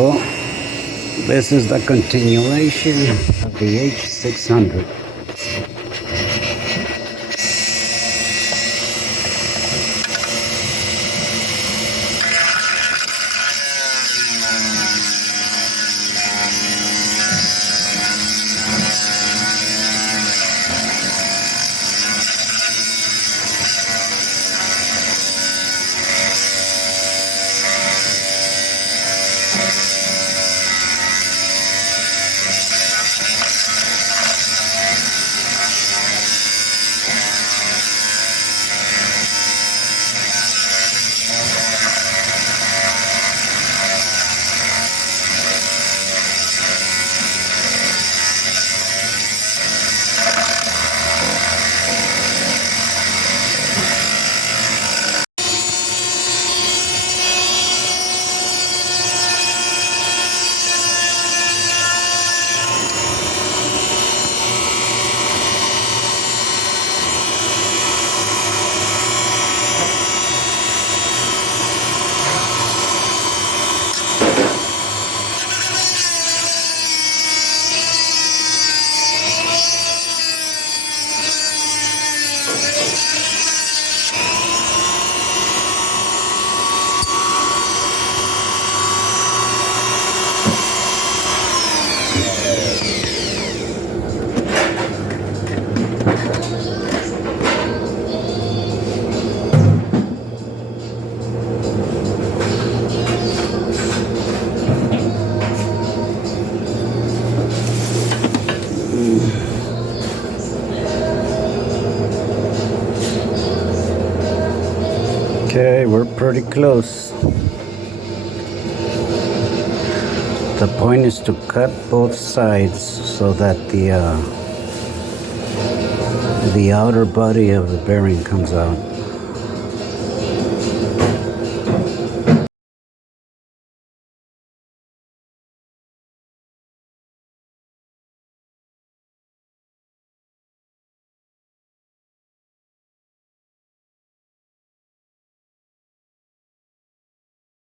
Well, this is the continuation of the H600. Okay, we're pretty close. The point is to cut both sides so that the outer body of the bearing comes out.